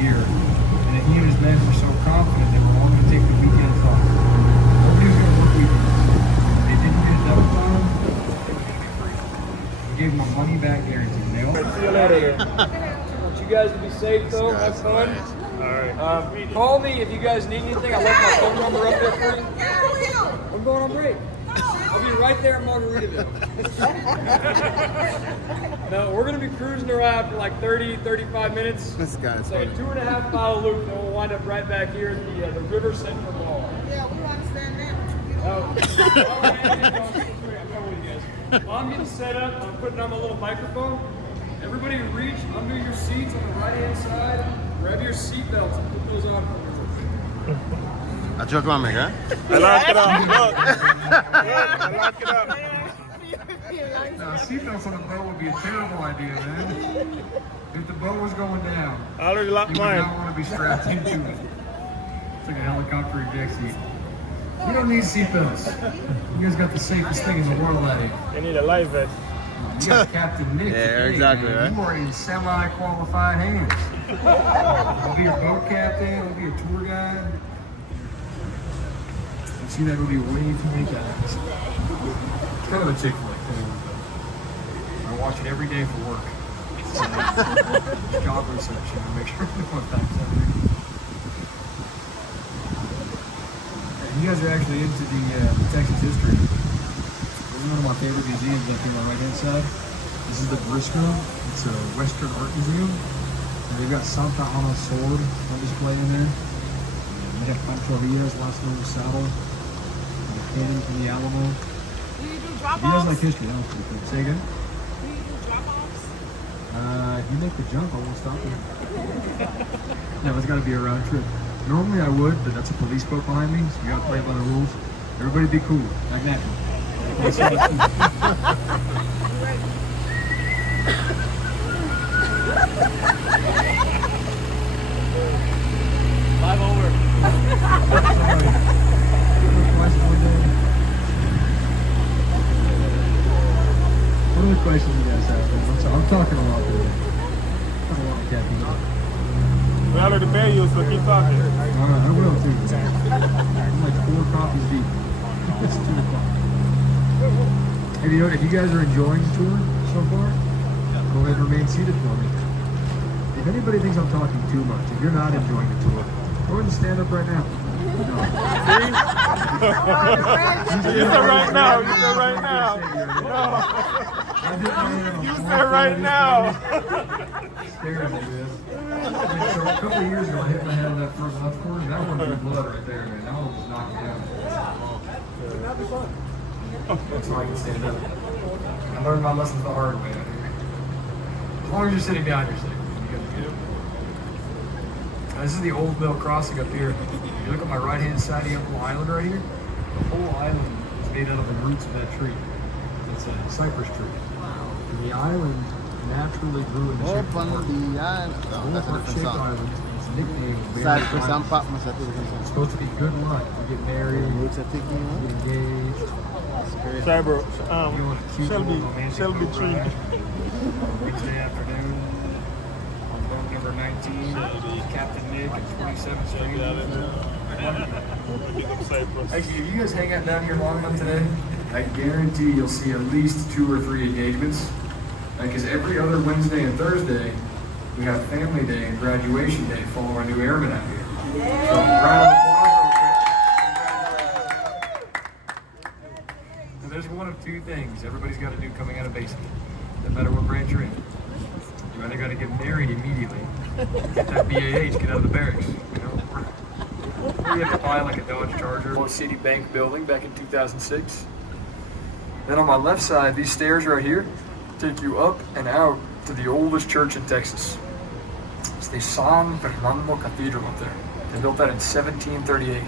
year. And he and his men were so confident they were all going to take the weekends off. Nobody was going to work weekends. If they didn't get it done time, they were going to be free. We gave them a money back guarantee. They all see you later. I want you guys to be safe though, have fun. Alright. Call me if you guys need anything. I left my phone number up there for you. I'm going on break. I'll be right there in Margaritaville. No, we're going to be cruising around for like 30, 35 minutes. This guy's so a 2.5 mile loop, and we'll wind up right back here at the River Central Mall. Yeah, we understand that. Well, I'm getting set up. I'm putting on my little microphone. Everybody reach under your seats on the right-hand side. Grab your seatbelts and put those on. A joke on me, huh? I lock it up. Look. I lock it up. Now, seatbelts on a boat would be a terrible idea, man. If the boat was going down, I already locked you would mine. not want to be strapped into it. It's like a helicopter eject seat. You don't need seatbelts. You guys got the safest thing in the world out here. I need a life vest. You got Captain Nick. Yeah, today, exactly, man. right? You are in semi-qualified hands. I'll be your boat captain. I'll be your tour guide. I've seen that movie way too many times. It's kind of a Chick-fil-A thing. I watch it every day for work. Job research, and make sure what time's up. You guys are actually into the Texas history. This is one of my favorite museums up here on the right-hand side. This is the Briscoe. It's a Western art museum. And they've got Santa Anna's sword on display in there. We got Pancho Villa's last known saddle. And the cannon from the Alamo. Do you do You drop-offs? guys like history, that was pretty cool. Say again? Do you do drop-offs? If you make the jump, I won't stop you. No, it's got to be a round trip. Normally I would, but that's a police boat behind me, so you got to play by the rules. Everybody be cool, like that. Live over. What other questions you guys have? I'm talking a lot today. I don't want to cap you up. We already pay you, so keep talking. Alright, I will too. I'm like 4 coffees deep. It's 2 o'clock. Hey, you know, if you guys are enjoying the tour so far, go ahead and remain seated for me. If anybody thinks I'm talking too much, if you're not enjoying the tour, go ahead and stand up right now. No. You said right now. You said right now. You said right now. Staring at this. So a couple of years ago, I hit my head on that first left corner. That one drew blood right there, man. That one was knocked me out. That'd be fun. That's why I can stand up. I learned my lessons the hard way. As long as you're sitting down, you're safe. You gotta get it. This is the Old Mill Crossing up here. If you look at my right-hand side of the little island right here, the whole island is made out of the roots of that tree. It's a cypress tree. And the island naturally grew in the shape of a heart. The whole heart-shaped island. Its nickname is Mary Island. It's supposed to be good luck. You get married, you get engaged. Sorry, bro. You want a cute little romantic Shelby boat tree. ride. Wednesday afternoon. On boat number 19. Captain Nick and 27 strangers. Actually, if you guys hang out down here long enough today, I guarantee you'll see at least 2 or 3 engagements. Because every other Wednesday and Thursday, we have Family Day and Graduation Day following our new airmen out here. So, round of applause. So there's one of 2 things everybody's got to do coming out of basic. No matter what branch you're in. You either got to get married immediately, get that BAH, get out of the barracks. You know, or you have to buy like a Dodge Charger. Old City Bank building back in 2006. Then on my left side, these stairs right here take you up and out to the oldest church in Texas. It's the San Fernando Cathedral up there. They built that in 1738. It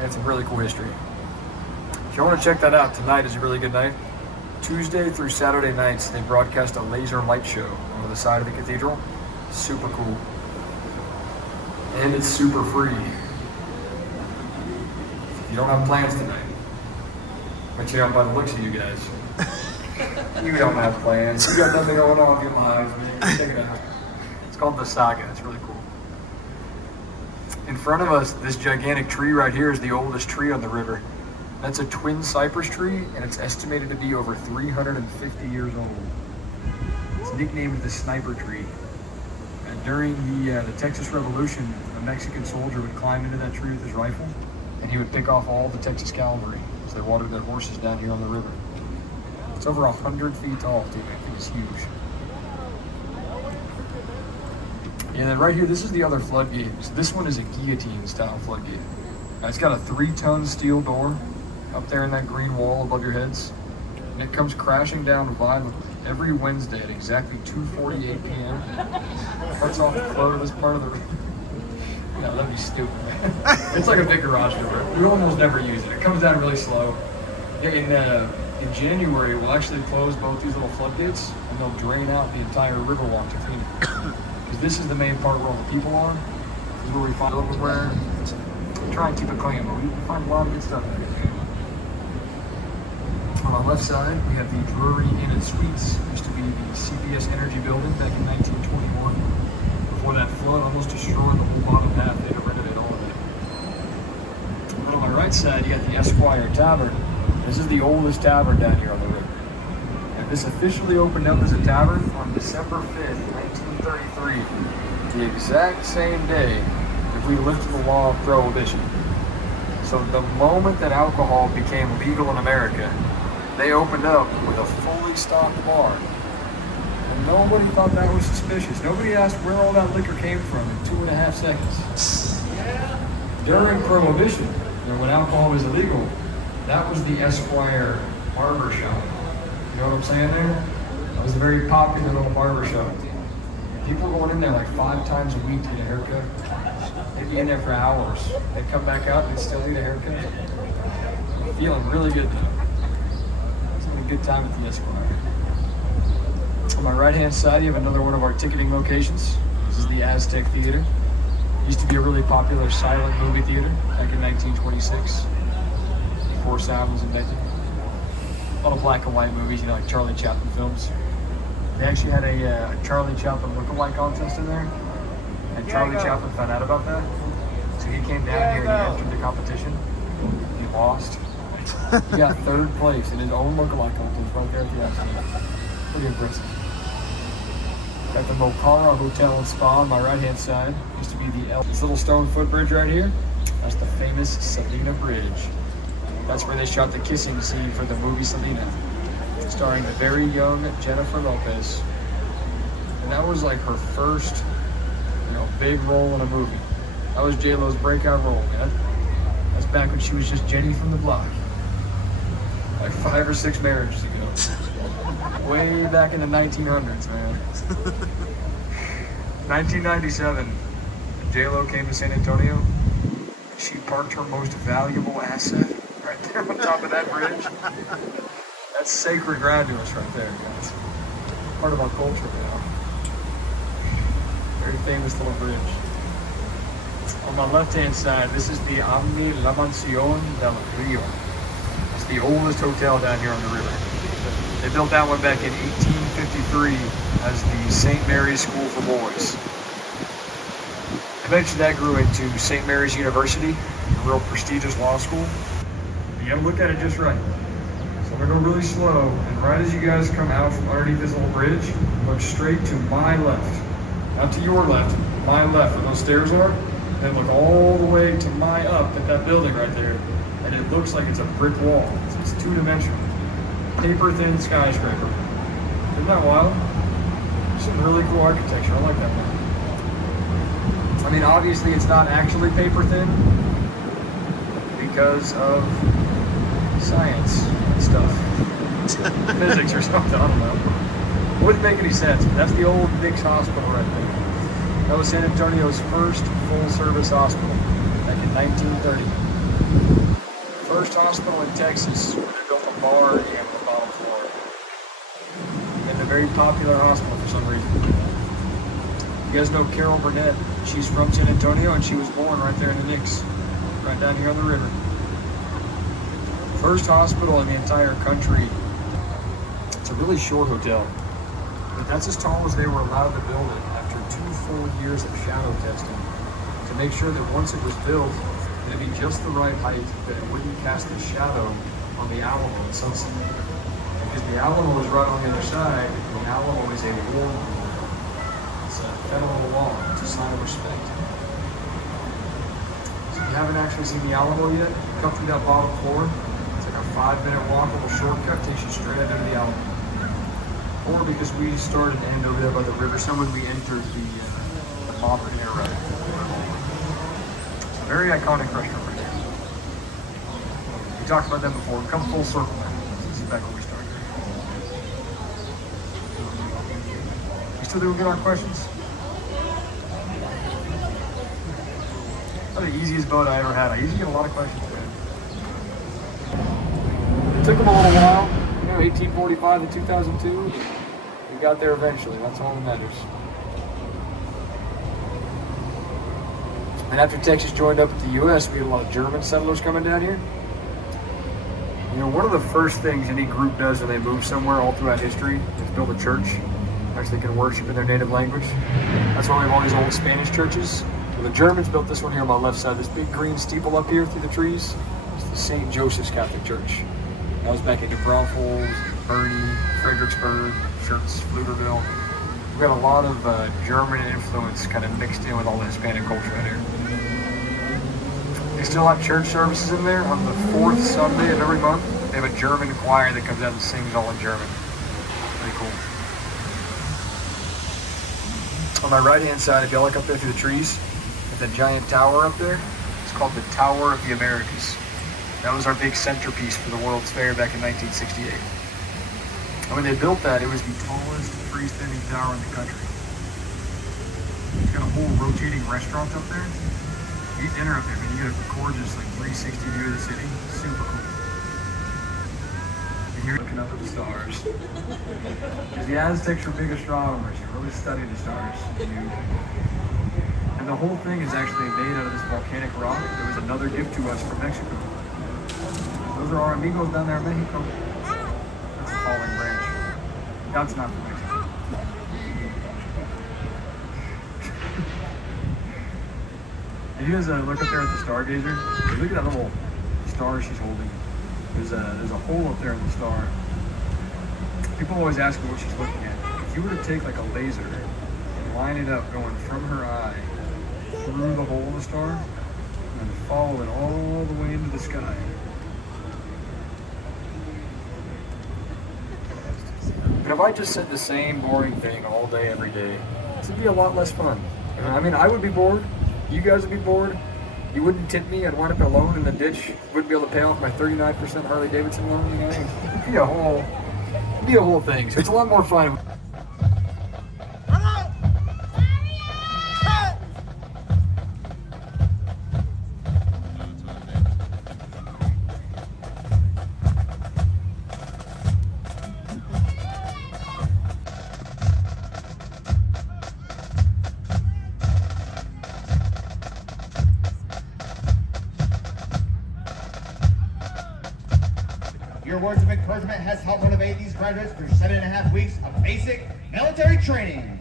had some really cool history. If you want to check that out, tonight is a really good night. Tuesday through Saturday nights, they broadcast a laser light show over the side of the cathedral. Super cool. And it's super free. You don't have plans tonight. But you know, by the looks of you guys, you don't have plans. You got nothing going on in your lives, man. Check it out. It's called The Saga. It's really cool. In front of us, this gigantic tree right here is the oldest tree on the river. That's a twin cypress tree, and it's estimated to be over 350 years old. It's nicknamed the sniper tree. And during the Texas Revolution, a Mexican soldier would climb into that tree with his rifle, and he would pick off all the Texas cavalry as they watered their horses down here on the river. It's over 100 feet tall, dude. I think it's huge. And then right here, this is the other floodgate. So this one is a guillotine-style floodgate. Now, it's got a 3-ton steel door up there in that green wall above your heads. And it comes crashing down violently every Wednesday at exactly 2:48 p.m. Cuts off the flow to this part of the river. No, that'd be stupid. It's like a big garage river. We almost never use it. It comes down really slow. In January, we'll actually close both these little floodgates, and they'll drain out the entire river walk to clean it. Because this is the main part where all the people are. This is where we find everywhere. We try and keep it clean, but we find a lot of good stuff there. On our left side, we have the Drury Inn and Suites. It used to be the CBS Energy building back in 1921. Before that flood almost destroyed the whole bottom half, they had to renovate all of it. And on my right side, you got the Esquire Tavern. This is the oldest tavern down here on the river. And this officially opened up as a tavern on December 5th, 1933. The exact same day that we lifted the law of prohibition. So the moment that alcohol became legal in America, they opened up with a fully stocked bar. And nobody thought that was suspicious. Nobody asked where all that liquor came from in 2.5 seconds. During Prohibition, when alcohol was illegal, that was the Esquire barber shop. You know what I'm saying there? That was a very popular little barber shop. People were going in there like 5 times a week to get a haircut. They'd be in there for hours. They'd come back out and they'd still need a haircut. Feeling really good though. Having a good time at the Esquire. On my right hand side, you have another one of our ticketing locations. This is the Aztec Theater. It used to be a really popular silent movie theater back in 1926. Before sound was invented. A lot of black and white movies, like Charlie Chaplin films. They actually had a Charlie Chaplin look-alike contest in there. And Charlie Chaplin found out about that. So he came down here and he entered the competition. He lost. He got 3rd place in his own look-alike contest right there at the Aztec. Pretty impressive. Got the Mocara Hotel and Spa on my right-hand side. Used to be this little stone footbridge right here. That's the famous Selena Bridge. That's where they shot the kissing scene for the movie Selena, starring the very young Jennifer Lopez. And that was like her first, big role in a movie. That was J-Lo's breakout role, man. That's back when she was just Jenny from the block. Like 5 or 6 marriages ago. Way back in the 1900s, man. 1997, J-Lo came to San Antonio. She parked her most valuable asset right there on top of that bridge. That's sacred ground to us right there, guys. Part of our culture now. Very famous little bridge. On my left-hand side, this is the Omni La Mansión del Rio. It's the oldest hotel down here on the river. They built that one back in 1853 as the St. Mary's School for Boys. Eventually that grew into St. Mary's University, a real prestigious law school. You gotta look at it just right. So I'm gonna go really slow, and right as you guys come out from underneath this little bridge, look straight to my left. Not to your left, my left, where those stairs are. Then look all the way to my up at that building right there. And it looks like it's a brick wall. It's 2-dimensional. Paper-thin skyscraper. Isn't that wild? Some really cool architecture. I like that one. I mean, obviously it's not actually paper-thin because of science and stuff. Physics or something, I don't know. Wouldn't make any sense, but that's the old Nick's Hospital right there. That was San Antonio's first full-service hospital back in 1930. First hospital in Texas where they built a bar and the bottom floor. And a very popular hospital for some reason. You guys know Carol Burnett. She's from San Antonio and she was born right there in the Knicks, right down here on the river. First hospital in the entire country. It's a really short hotel, but that's as tall as they were allowed to build it after 2 full years of shadow testing. to make sure that once it was built, it'd be just the right height that it wouldn't cast a shadow on the Alamo at sunset. Because the Alamo is right on the other side, and the Alamo is a war memorial. It's a federal law. It's a sign of respect. So if you haven't actually seen the Alamo yet, come through that bottom floor. It's like a 5-minute walkable shortcut, takes you straight up into the Alamo. Or because we started to end over there by the river, somewhere we entered the modern era. Very iconic restaurant right here. We talked about them before. Come full circle now. This is back where we started. You still doing good on questions? That's the easiest boat I ever had. I usually get a lot of questions, man. It took them a little while. 1845 to 2002. We got there eventually. That's all that matters. And after Texas joined up with the U.S., we had a lot of German settlers coming down here. You know, one of the first things any group does when they move somewhere all throughout history is build a church. Actually, they can worship in their native language. That's why we have all these old Spanish churches. So the Germans built this one here on my left side, this big green steeple up here through the trees. It's the St. Joseph's Catholic Church. That was back in New Braunfels, Bernie, Fredericksburg, Schertz, Pflugerville. We got a lot of German influence kind of mixed in with all the Hispanic culture out here. They still have church services in there on the 4th Sunday of every month. They have a German choir that comes out and sings all in German. Pretty cool. On my right-hand side, if you look up there through the trees, there's a giant tower up there. It's called the Tower of the Americas. That was our big centerpiece for the World's Fair back in 1968. And when they built that, it was the tallest freestanding tower in the country. It's got a whole rotating restaurant up there. You eat dinner up there, man. You get a gorgeous, like 360 view of the city. Super cool. And you're looking up at the stars. Because the Aztecs were big astronomers. You really study the stars. And the whole thing is actually made out of this volcanic rock. There was another gift to us from Mexico. Those are our amigos down there in Mexico. That's a falling branch. That's not from Mexico. If you guys look up there at the stargazer, look at that little star she's holding. There's a hole up there in the star. People always ask me what she's looking at. If you were to take like a laser and line it up going from her eye through the hole in the star and follow it all the way into the sky. But if I just said the same boring thing all day, every day, this would be a lot less fun. I mean, I would be bored. You guys would be bored. You wouldn't tip me. I'd wind up alone in the ditch. Wouldn't be able to pay off my 39% Harley Davidson loan. You know, it'd be a whole thing. So it's a lot more fun. Your words of encouragement has helped motivate these graduates through 7.5 weeks of basic military training.